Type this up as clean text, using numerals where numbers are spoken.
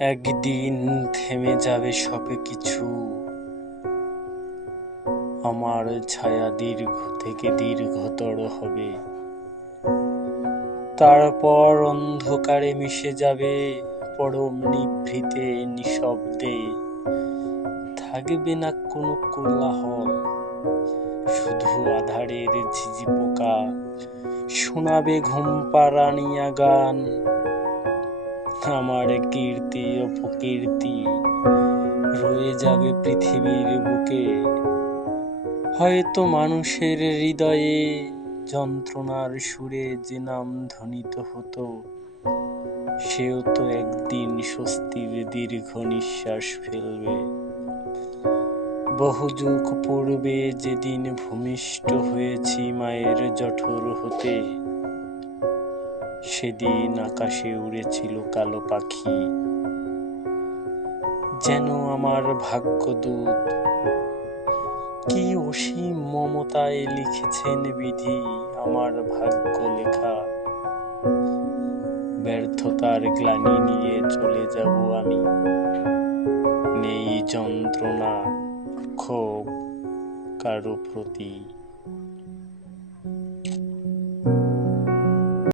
একদিন থেমে যাবে সবে কিছু, আমার ছায়া দীর্ঘ থেকে দীর্ঘতর হবে, তারপর অন্ধকারে মিশে যাবে পরম নিভৃতে নিঃশব্দে। থাকবে না কোনো কোলাহল, শুধু আধারের ঝিঝি পোকা শোনাবে ঘুম পাড়ানিয়া গান। আমার কীর্তি অপকীর্তি রয়ে যাবে পৃথিবীর বুকে, হয়তো মানুষের হৃদয়ে যন্ত্রণার সুরে যে নাম ধ্বনিত হতো, সেও তো একদিন স্বস্তির দীর্ঘ নিঃশ্বাস ফেলবে। বহু যুগ পূর্বে যেদিন ভূমিষ্ঠ হয়েছি মায়ের জঠর হতে, সেদিন আকাশে উড়েছিল কালো পাখি, যেন আমার ভাগ্যদূত। কি অসীম মমতায় লিখেছেন বিধি আমার ভাগ্য লেখা। ব্যর্থতার গ্লানি নিয়ে চলে যাব আমি, নেই যন্ত্রণা ক্ষোভ কারো প্রতি।